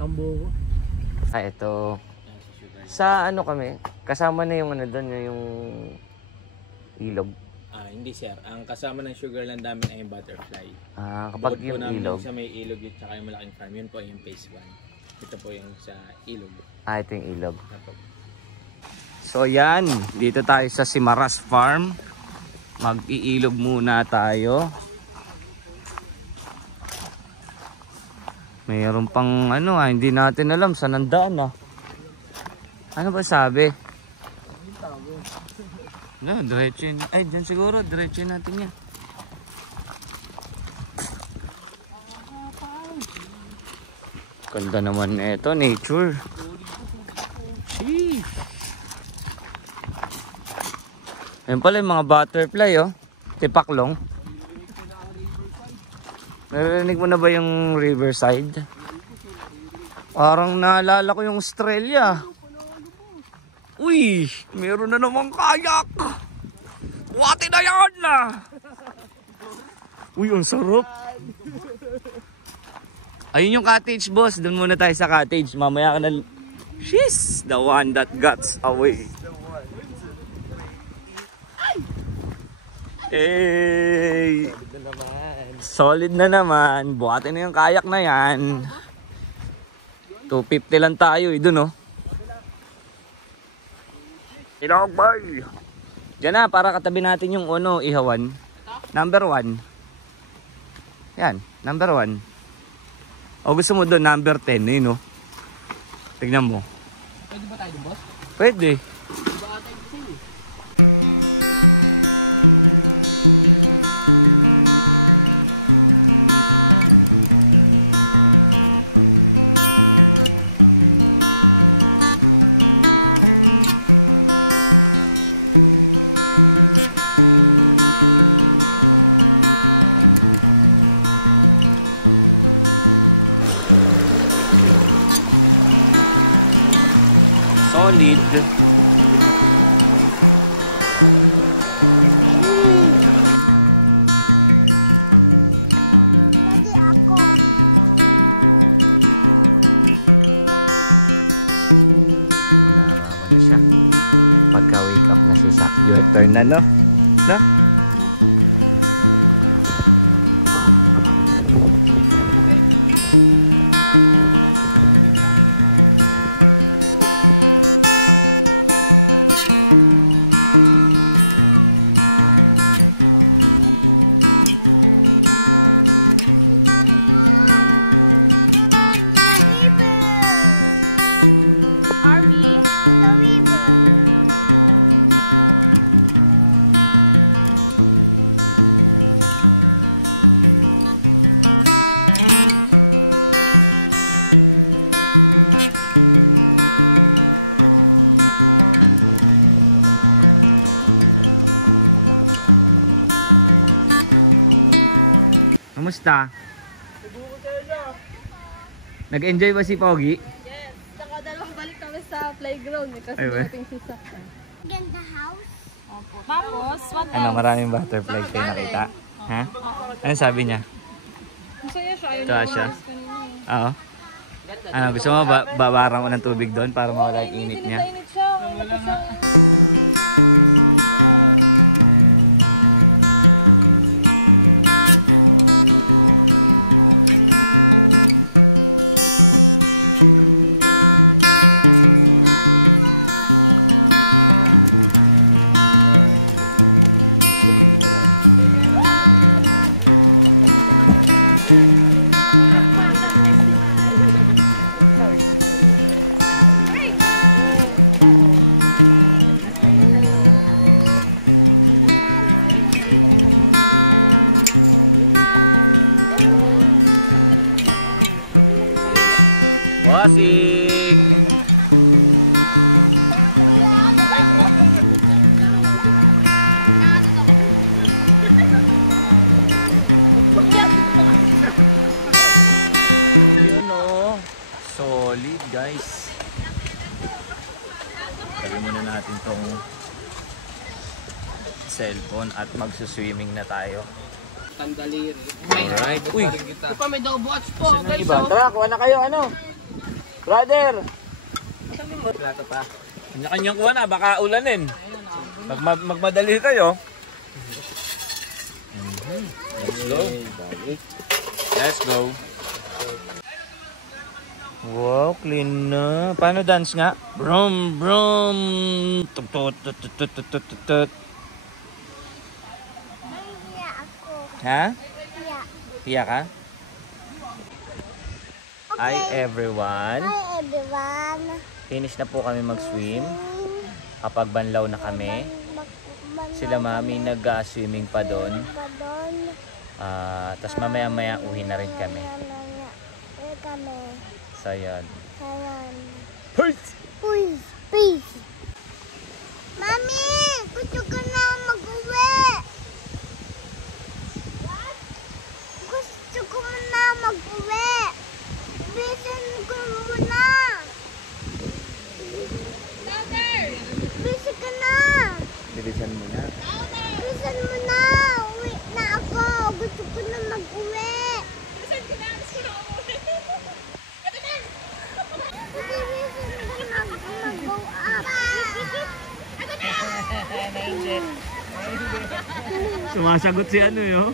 Ang buo. Ito. Sa ano kami, kasama na yung ano doon, yung ilog. Hindi sir. Ang kasama ng Sugarland namin ay yung butterfly. Kapag Bukod yung po namin ilog. sa may ilog at saka yung malaking farm, yun po yung phase 1. Ito po yung sa ilog. Ito yung ilog. Apo. So yan, dito tayo sa Simaras Farm. Mag-iilog muna tayo. Mayroon pang ano hindi natin alam saan ang daan Ano ba sabi? No, diretso yun. Ay, dyan siguro, diretso natin yan. Ganda naman na ito, nature. Sheesh. Ayun pala yung mga butterfly, tipaklong. Narinig mo na ba yung Riverside? Parang naalala ko yung Australia. Uy, meron na namang kayak. Wati na yan Uy, ang sarap. Ayun yung cottage, boss. Doon muna tayo sa cottage. Mamaya ka na... She's the one that got away. Hey! Solid na naman. Solid na naman. Buhatin na yung kayak na yan. 250 lang tayo, doon Inabay! Diyan na, para katabi natin yung ihawan. Number 1. Yan, number 1. O gusto mo doon, number 10, Tignan mo. Pwede ba tayo, boss? Pwede. Ba tayo gusto nyo? Solid. Nakakawa na siya. Pagka-wake up na si Zach, your turn na, no? Kamusta? Nag-enjoy ba si Pogi? Yes. Saka dalawang balik kami sa playground kasi dating si Sakta. In the house. Opo. Tapos, what else? Maraming butterflies kayo nakita? Ha? Oo. Ano sabi niya? Masaya siya. Ayaw niya Masaya siya? umalis kanina. Oo. Ano, gusto mo babarang ko ng tubig doon para mawala yung init niya? Init siya. Wala na. Solid guys. Tabi muna natin tong cellphone at magsuswimming na tayo. Tandaliri. Alright. Uy! Ito pa may dobots po. Saan ang iba? Tara, kuha na kayo ano? Brother! Plato pa. Kanya-kanyang kuha na, baka ulanin. Magmadali kayo. Let's go. Let's go. Wow, clean na. Paano dance nga? Brum, brum. Tut, tut, tut, tut, tut, tut, tut, tut. Ha? Tiya ka? Hi everyone. Hi everyone. Finish na po kami mag-swim. Kapag banlaw na kami. Sila mami nag-swimming pa doon. Tapos mamaya-maya uwi na rin kami. So yun. Peace! Peace! Peace! Mami! Gusto ko na mag-uwi! Gusto ko na mag-uwi! Bisan ko muna! Bisan ka na! Bilisan mo na. Bisan mo na! Uwi na ako! Gusto ko na mag-uwi! Bisan ko na! Gusto ko na mag-uwi! Sumasagot si ano yun.